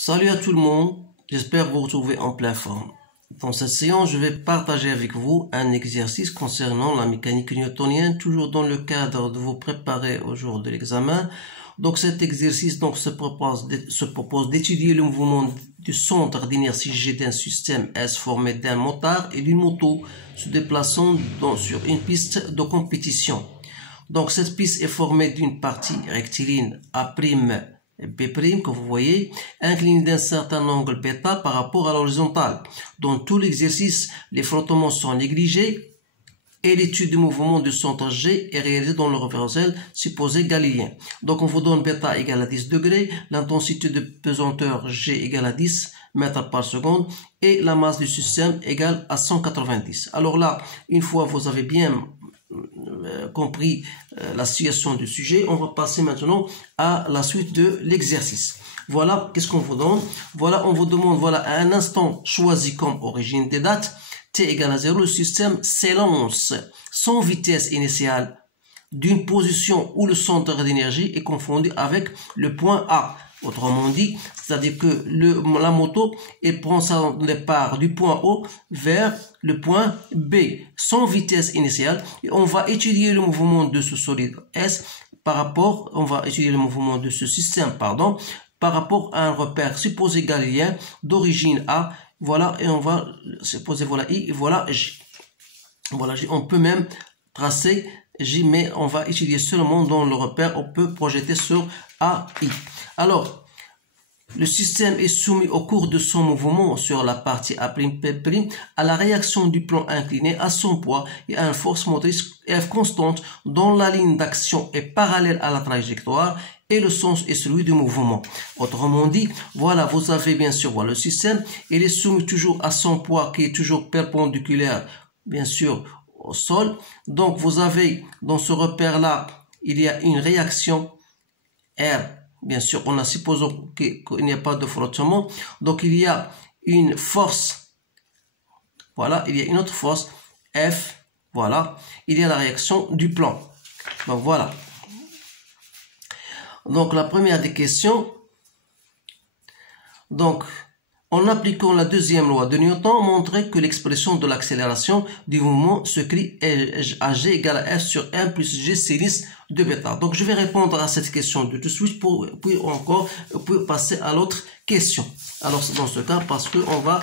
Salut à tout le monde, j'espère vous retrouver en pleine forme. Dans cette séance, je vais partager avec vous un exercice concernant la mécanique newtonienne, toujours dans le cadre de vous préparer au jour de l'examen. Donc cet exercice se propose d'étudier le mouvement du centre d'inertie G d'un système S formé d'un motard et d'une moto se déplaçant sur une piste de compétition. Donc cette piste est formée d'une partie rectiligne A', B', que vous voyez, incliné d'un certain angle bêta par rapport à l'horizontale. Dans tout l'exercice, les frottements sont négligés et l'étude du mouvement du centre G est réalisée dans le référentiel supposé galiléen. Donc on vous donne bêta égale à 10 degrés, l'intensité de pesanteur G égale à 10 mètres par seconde et la masse du système égale à 190. Alors là, une fois vous avez bien compris la situation du sujet, on va passer maintenant à la suite de l'exercice. Voilà, qu'est-ce qu'on vous donne? Voilà, on vous demande, voilà, à un instant choisi comme origine des dates, t égale à 0, le système s'élance sans vitesse initiale d'une position où le centre d'énergie est confondu avec le point A. Autrement dit, c'est-à-dire que la moto prend son départ du point O vers le point B, sans vitesse initiale. Et on va étudier le mouvement de ce solide S on va étudier le mouvement de ce système, par rapport à un repère supposé galiléen d'origine A. Voilà, et on va supposer, voilà I, et voilà J. Voilà J. On peut même tracer J, mais on va étudier seulement dans le repère, on peut projeter sur AI. Alors, le système est soumis au cours de son mouvement sur la partie A', à la réaction du plan incliné à son poids et à une force motrice F constante dont la ligne d'action est parallèle à la trajectoire et le sens est celui du mouvement. Autrement dit, voilà, vous avez bien sûr voilà, le système, il est soumis toujours à son poids qui est toujours perpendiculaire, bien sûr, au sol. Donc, vous avez dans ce repère-là, il y a une réaction R. Bien sûr, on a supposons qu'il n'y a pas de frottement. Donc, il y a une force. Voilà, il y a une autre force F. Voilà, il y a la réaction du plan. Donc, voilà. Donc, la première des questions. Donc, en appliquant la deuxième loi de Newton, montrer que l'expression de l'accélération du mouvement s'écrit à G égale à F sur 1 plus G sinus de bêta. Donc, je vais répondre à cette question de tout de suite puis passer à l'autre question. Alors, dans ce cas, parce qu'on va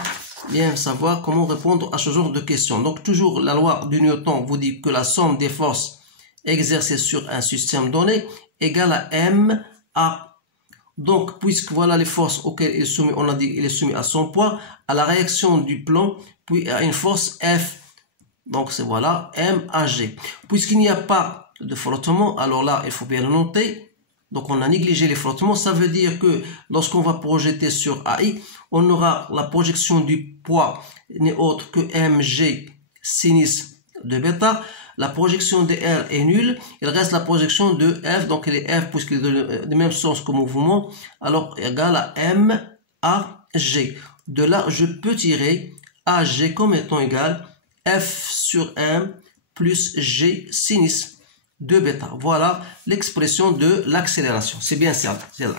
bien savoir comment répondre à ce genre de questions. Donc, toujours la loi de Newton vous dit que la somme des forces exercées sur un système donné égale à MA. Donc, puisque voilà les forces auxquelles il est soumis, on a dit qu'il est soumis à son poids, à la réaction du plan, puis à une force F. Donc, c'est voilà, MAG. Puisqu'il n'y a pas de frottement, alors là, il faut bien le noter. Donc, on a négligé les frottements. Ça veut dire que lorsqu'on va projeter sur AI, on aura la projection du poids n'est autre que MG sinus de bêta. La projection de R est nulle, il reste la projection de F, donc elle est F puisqu'il est du même sens que mouvement, alors égale à MAG. De là, je peux tirer AG comme étant égal F sur M plus G sinus de bêta. Voilà l'expression de l'accélération. C'est bien ça, c'est là.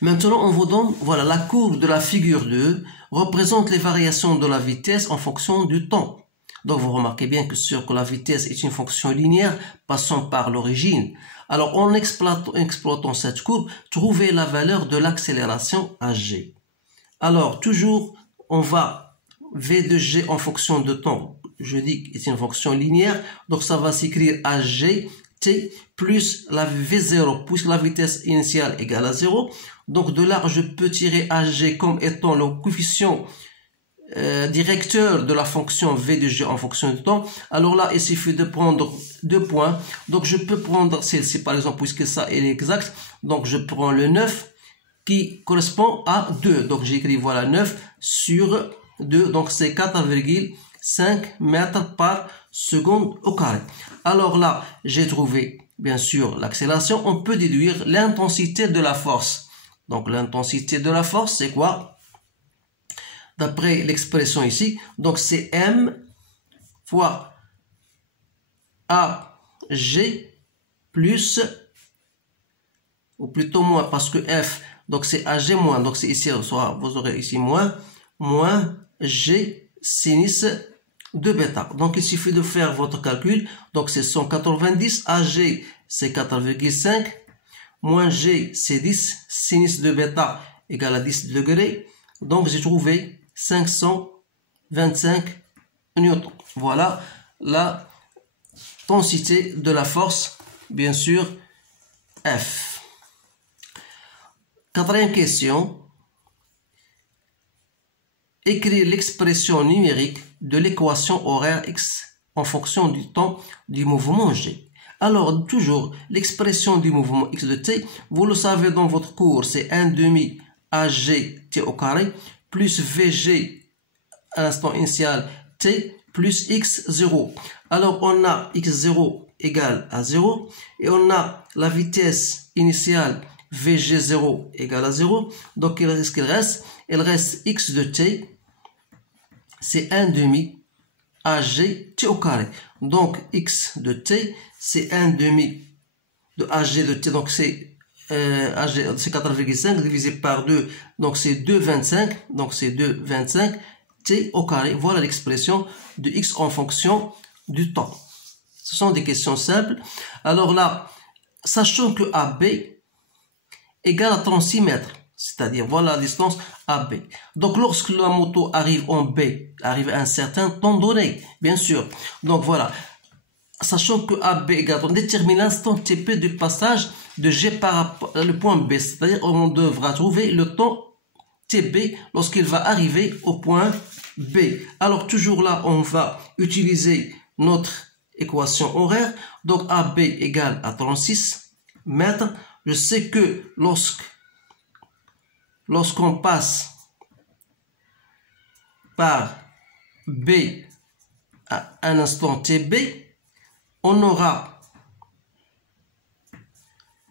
Maintenant, on vous donne, voilà, la courbe de la figure 2 représente les variations de la vitesse en fonction du temps. Donc, vous remarquez bien que la vitesse est une fonction linéaire passant par l'origine. Alors, en exploitant cette courbe, trouvez la valeur de l'accélération AG. Alors, toujours, on va V de G en fonction de temps. Je dis que c'est une fonction linéaire. Donc, ça va s'écrire AG T plus la V0, puisque la vitesse initiale égale à 0. Donc, de là, je peux tirer AG comme étant le coefficient directeur de la fonction V de G en fonction du temps. Alors là, il suffit de prendre 2 points. Donc, je peux prendre celle-ci, par exemple, puisque ça est exact. Donc, je prends le 9 qui correspond à 2. Donc, j'écris, voilà, 9 sur 2. Donc, c'est 4,5 mètres par seconde au carré. Alors là, j'ai trouvé, bien sûr, l'accélération. On peut déduire l'intensité de la force. Donc, l'intensité de la force, c'est quoi? D'après l'expression ici, donc c'est M fois AG plus, ou plutôt moins, parce que F Donc c'est AG moins, donc c'est ici, soit vous aurez ici moins G sinus de bêta. Donc il suffit de faire votre calcul. Donc c'est 190, AG c'est 4,5, moins G c'est 10, sinus de bêta égale à 10 degrés. Donc j'ai trouvé 525 newtons. Voilà la densité de la force, bien sûr, F. Quatrième question. Écrire l'expression numérique de l'équation horaire X en fonction du temps du mouvement G. Alors, toujours, l'expression du mouvement X de T, vous le savez dans votre cours, c'est 1 demi AG T au carré, plus VG à l'instant initial T, plus X0. Alors, on a X0 égale à 0, et on a la vitesse initiale VG0 égale à 0. Donc, qu'est-ce qu'il reste? Il reste X de T, c'est 1 demi AG T au carré. Donc, X de T, c'est 1 demi de AG de T, donc c'est AG, c'est 4,5 divisé par 2, donc c'est 2,25, donc c'est 2,25 T au carré. Voilà l'expression de X en fonction du temps. Ce sont des questions simples. Alors là, sachant que AB égale à 36 mètres, c'est-à-dire voilà la distance AB. Donc lorsque la moto arrive en B, arrive à un certain temps donné, bien sûr. Donc voilà, sachant que AB égale, on détermine l'instant TP du passage de G par le point B, c'est-à-dire on devra trouver le temps TB lorsqu'il va arriver au point B. Alors toujours là, on va utiliser notre équation horaire. Donc AB égale à 36 mètres. Je sais que lorsqu'on passe par B à un instant TB, on aura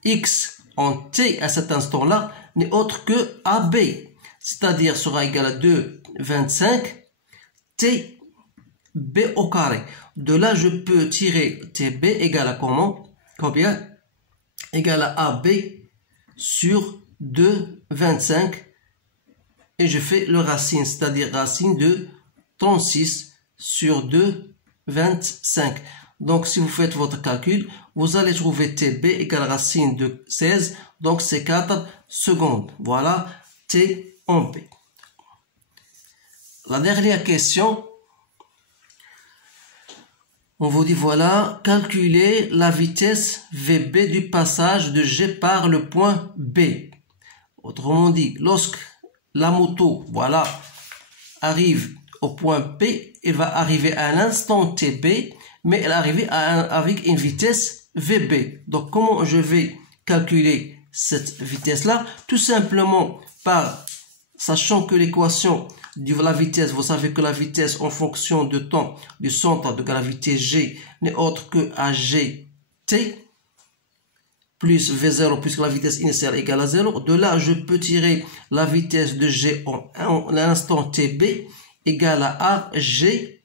X en T à cet instant-là n'est autre que AB, c'est-à-dire sera égal à 2,25 TB au carré. De là, je peux tirer TB égale à combien? Égale à AB sur 2,25 et je fais le racine, c'est-à-dire racine de 36 sur 2,25. Donc, si vous faites votre calcul, vous allez trouver TB égale racine de 16, donc c'est 4 secondes. Voilà T en B. La dernière question, on vous dit voilà, calculer la vitesse VB du passage de G par le point B. Autrement dit, lorsque la moto, voilà, arrive au point B, elle va arriver à un instant TB, mais elle arrive avec une vitesse VB. Donc, comment je vais calculer cette vitesse-là? Tout simplement par, sachant que l'équation de la vitesse, vous savez que la vitesse en fonction de temps du centre de gravité G n'est autre que AGT plus V0 puisque la vitesse initiale égale à 0. De là, je peux tirer la vitesse de G en l'instant TB égale à AGTB.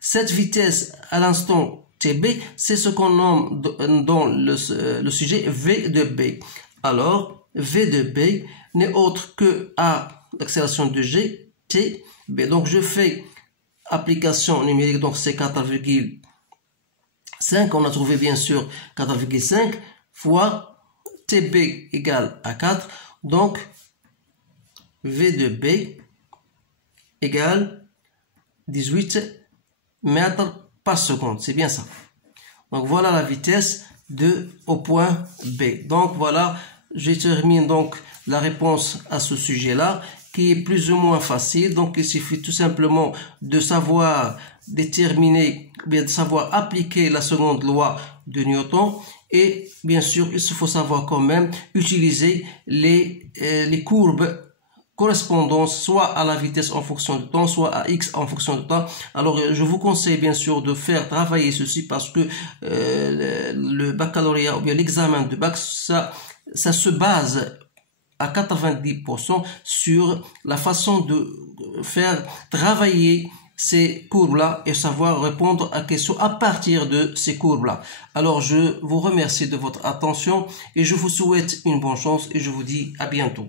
Cette vitesse à l'instant TB, c'est ce qu'on nomme dans le sujet V de B. Alors, V de B n'est autre que A, l'accélération de G, T, B. Donc, je fais application numérique, donc c'est 4,5. On a trouvé bien sûr 4,5 fois TB égale à 4. Donc, V de B égale 18 mètres par seconde. C'est bien ça. Donc, voilà la vitesse au point B. Donc, voilà, je termine donc la réponse à ce sujet-là, qui est plus ou moins facile. Donc, il suffit tout simplement de savoir déterminer, bien de savoir appliquer la seconde loi de Newton. Et bien sûr, il faut savoir quand même utiliser les courbes correspondant soit à la vitesse en fonction du temps, soit à X en fonction du temps. Alors, je vous conseille bien sûr de faire travailler ceci parce que le baccalauréat ou bien l'examen de bac, ça se base à 90% sur la façon de faire travailler ces courbes-là et savoir répondre à questions à partir de ces courbes-là. Alors, je vous remercie de votre attention et je vous souhaite une bonne chance et je vous dis à bientôt.